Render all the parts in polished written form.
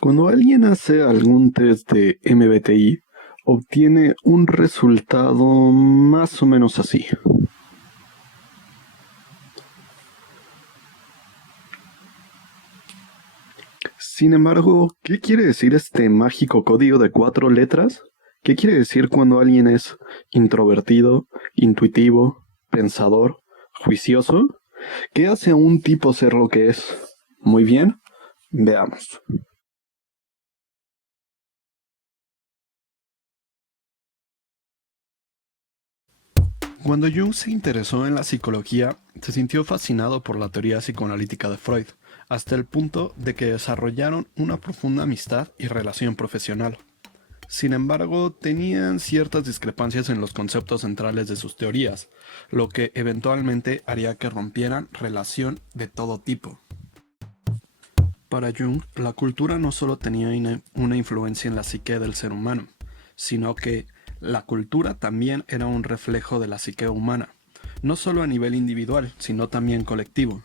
Cuando alguien hace algún test de MBTI, obtiene un resultado más o menos así. Sin embargo, ¿qué quiere decir este mágico código de 4 letras? ¿Qué quiere decir cuando alguien es introvertido, intuitivo, pensador, juicioso? ¿Qué hace a un tipo ser lo que es? Muy bien, veamos. Cuando Jung se interesó en la psicología, se sintió fascinado por la teoría psicoanalítica de Freud, hasta el punto de que desarrollaron una profunda amistad y relación profesional. Sin embargo, tenían ciertas discrepancias en los conceptos centrales de sus teorías, lo que eventualmente haría que rompieran relación de todo tipo. Para Jung, la cultura no solo tenía una influencia en la psique del ser humano, sino que la cultura también era un reflejo de la psique humana, no solo a nivel individual, sino también colectivo.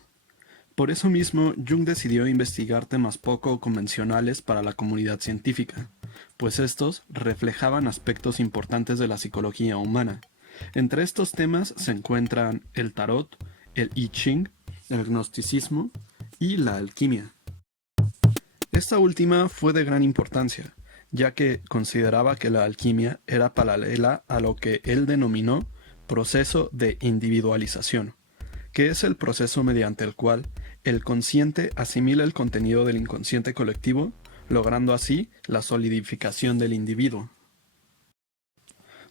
Por eso mismo, Jung decidió investigar temas poco convencionales para la comunidad científica, pues estos reflejaban aspectos importantes de la psicología humana. Entre estos temas se encuentran el tarot, el I Ching, el gnosticismo y la alquimia. Esta última fue de gran importancia, ya que consideraba que la alquimia era paralela a lo que él denominó proceso de individualización, que es el proceso mediante el cual el consciente asimila el contenido del inconsciente colectivo, logrando así la solidificación del individuo.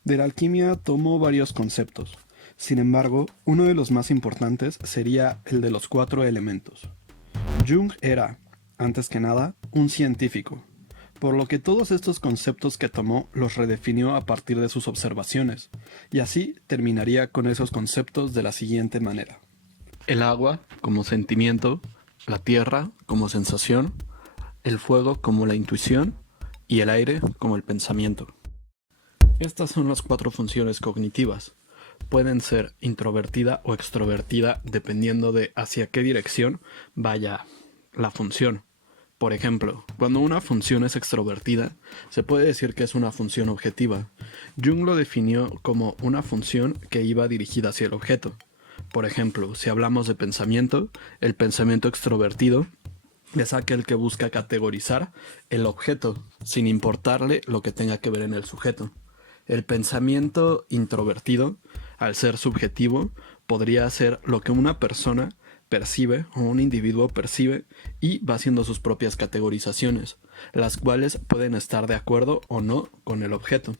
De la alquimia tomó varios conceptos. Sin embargo, uno de los más importantes sería el de los 4 elementos. Jung era, antes que nada, un científico, por lo que todos estos conceptos que tomó los redefinió a partir de sus observaciones, y así terminaría con esos conceptos de la siguiente manera. El agua como sentimiento, la tierra como sensación, el fuego como la intuición y el aire como el pensamiento. Estas son las 4 funciones cognitivas. Pueden ser introvertida o extrovertida dependiendo de hacia qué dirección vaya la función. Por ejemplo, cuando una función es extrovertida, se puede decir que es una función objetiva. Jung lo definió como una función que iba dirigida hacia el objeto. Por ejemplo, si hablamos de pensamiento, el pensamiento extrovertido es aquel que busca categorizar el objeto, sin importarle lo que tenga que ver en el sujeto. El pensamiento introvertido, al ser subjetivo, podría ser lo que una persona percibe o un individuo percibe y va haciendo sus propias categorizaciones, las cuales pueden estar de acuerdo o no con el objeto.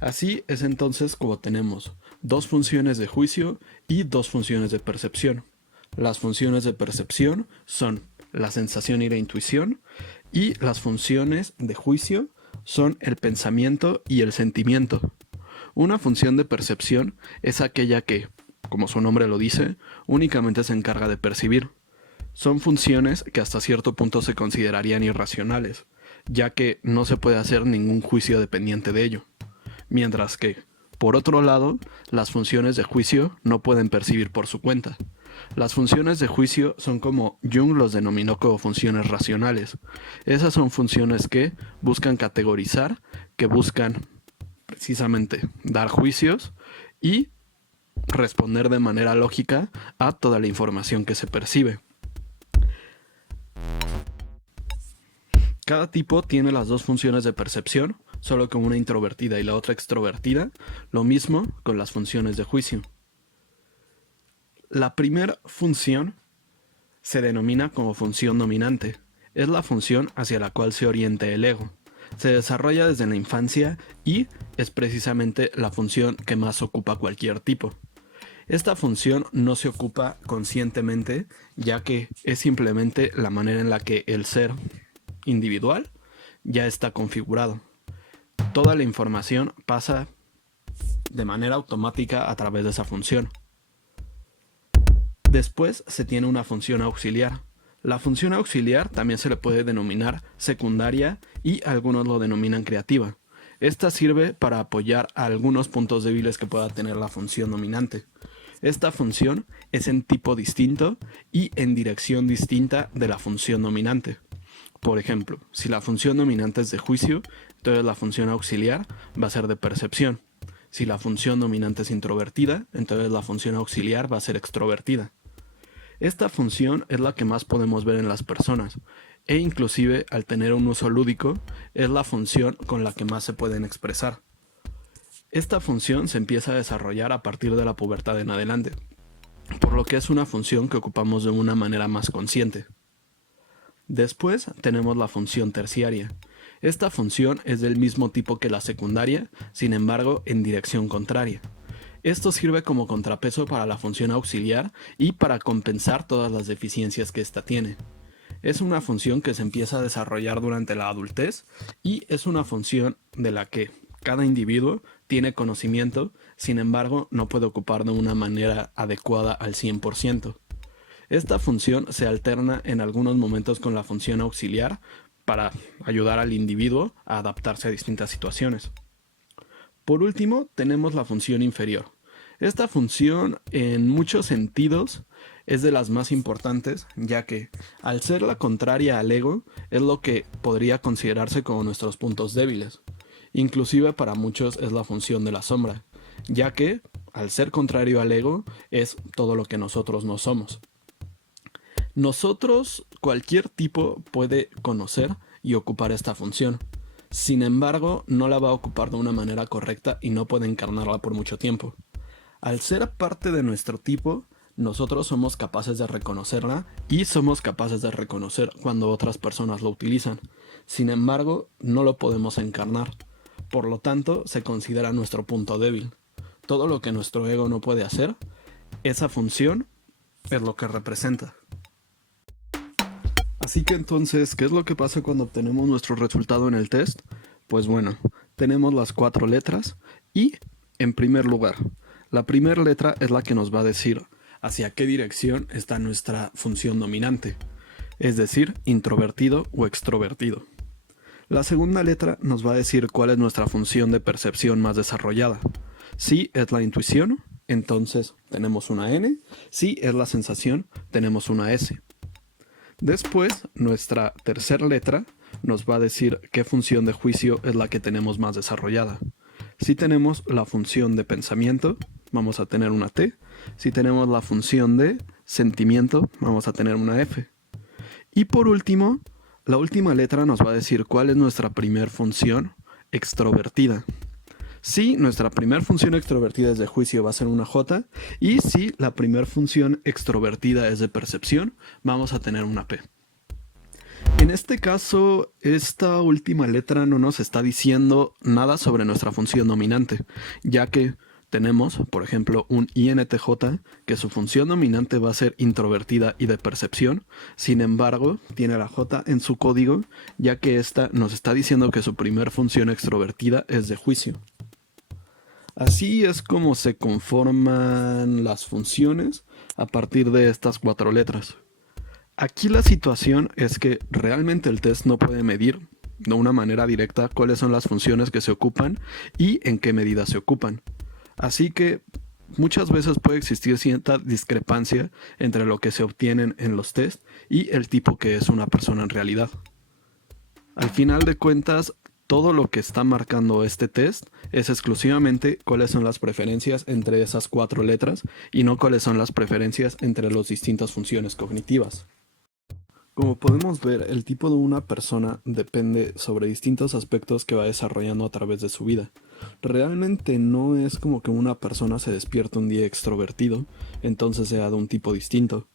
Así es entonces como tenemos 2 funciones de juicio y 2 funciones de percepción. Las funciones de percepción son la sensación y la intuición, y las funciones de juicio son el pensamiento y el sentimiento. Una función de percepción es aquella que, como su nombre lo dice, únicamente se encarga de percibir. Son funciones que hasta cierto punto se considerarían irracionales, ya que no se puede hacer ningún juicio dependiente de ello. Mientras que, por otro lado, las funciones de juicio no pueden percibir por su cuenta. Las funciones de juicio son como Jung los denominó como funciones racionales. Esas son funciones que buscan categorizar, que buscan precisamente dar juicios y responder de manera lógica a toda la información que se percibe. Cada tipo tiene las 2 funciones de percepción, solo con una introvertida y la otra extrovertida, lo mismo con las funciones de juicio. La primera función se denomina como función dominante. Es la función hacia la cual se orienta el ego. Se desarrolla desde la infancia y es precisamente la función que más ocupa cualquier tipo. Esta función no se ocupa conscientemente, ya que es simplemente la manera en la que el ser individual ya está configurado. Toda la información pasa de manera automática a través de esa función. Después se tiene una función auxiliar. La función auxiliar también se le puede denominar secundaria y algunos lo denominan creativa. Esta sirve para apoyar a algunos puntos débiles que pueda tener la función dominante. Esta función es en tipo distinto y en dirección distinta de la función dominante. Por ejemplo, si la función dominante es de juicio, entonces la función auxiliar va a ser de percepción. Si la función dominante es introvertida, entonces la función auxiliar va a ser extrovertida. Esta función es la que más podemos ver en las personas, e inclusive al tener un uso lúdico, es la función con la que más se pueden expresar. Esta función se empieza a desarrollar a partir de la pubertad en adelante, por lo que es una función que ocupamos de una manera más consciente. Después tenemos la función terciaria. Esta función es del mismo tipo que la secundaria, sin embargo en dirección contraria. Esto sirve como contrapeso para la función auxiliar y para compensar todas las deficiencias que ésta tiene. Es una función que se empieza a desarrollar durante la adultez y es una función de la que cada individuo tiene conocimiento, sin embargo no puede ocupar de una manera adecuada al 100%. Esta función se alterna en algunos momentos con la función auxiliar para ayudar al individuo a adaptarse a distintas situaciones. Por último, tenemos la función inferior. Esta función, en muchos sentidos, es de las más importantes, ya que, al ser la contraria al ego, es lo que podría considerarse como nuestros puntos débiles. Inclusive para muchos es la función de la sombra, ya que, al ser contrario al ego, es todo lo que nosotros no somos. Nosotros, cualquier tipo, puede conocer y ocupar esta función. Sin embargo, no la va a ocupar de una manera correcta y no puede encarnarla por mucho tiempo. Al ser parte de nuestro tipo, nosotros somos capaces de reconocerla y somos capaces de reconocer cuando otras personas lo utilizan. Sin embargo, no lo podemos encarnar. Por lo tanto, se considera nuestro punto débil. Todo lo que nuestro ego no puede hacer, esa función es lo que representa. Así que entonces, ¿qué es lo que pasa cuando obtenemos nuestro resultado en el test? Pues bueno, tenemos las 4 letras y, en primer lugar, la primera letra es la que nos va a decir hacia qué dirección está nuestra función dominante, es decir, introvertido o extrovertido. La segunda letra nos va a decir cuál es nuestra función de percepción más desarrollada. Si es la intuición, entonces tenemos una N. Si es la sensación, tenemos una S. Después, nuestra tercera letra nos va a decir qué función de juicio es la que tenemos más desarrollada. Si tenemos la función de pensamiento, vamos a tener una T. Si tenemos la función de sentimiento, vamos a tener una F. Y por último, la última letra nos va a decir cuál es nuestra primer función extrovertida. Si nuestra primera función extrovertida es de juicio, va a ser una J. Y si la primera función extrovertida es de percepción, vamos a tener una P. En este caso, esta última letra no nos está diciendo nada sobre nuestra función dominante, ya que tenemos, por ejemplo, un INTJ, que su función dominante va a ser introvertida y de percepción. Sin embargo, tiene la J en su código, ya que esta nos está diciendo que su primer función extrovertida es de juicio. Así es como se conforman las funciones a partir de estas 4 letras. Aquí la situación es que realmente el test no puede medir de una manera directa cuáles son las funciones que se ocupan y en qué medida se ocupan. Así que muchas veces puede existir cierta discrepancia entre lo que se obtienen en los test y el tipo que es una persona en realidad. Al final de cuentas, todo lo que está marcando este test es exclusivamente cuáles son las preferencias entre esas 4 letras y no cuáles son las preferencias entre las distintas funciones cognitivas. Como podemos ver, el tipo de una persona depende sobre distintos aspectos que va desarrollando a través de su vida. Realmente no es como que una persona se despierta un día extrovertido, entonces sea de un tipo distinto.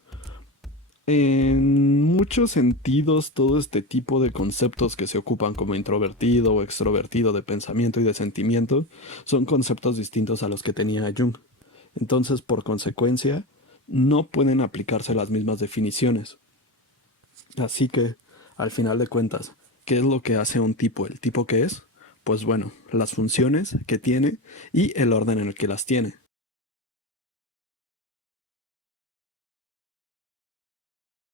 En muchos sentidos, todo este tipo de conceptos que se ocupan como introvertido o extrovertido de pensamiento y de sentimiento son conceptos distintos a los que tenía Jung. Entonces, por consecuencia, no pueden aplicarse las mismas definiciones. Así que, al final de cuentas, ¿qué es lo que hace un tipo? ¿El tipo que es? Pues bueno, las funciones que tiene y el orden en el que las tiene.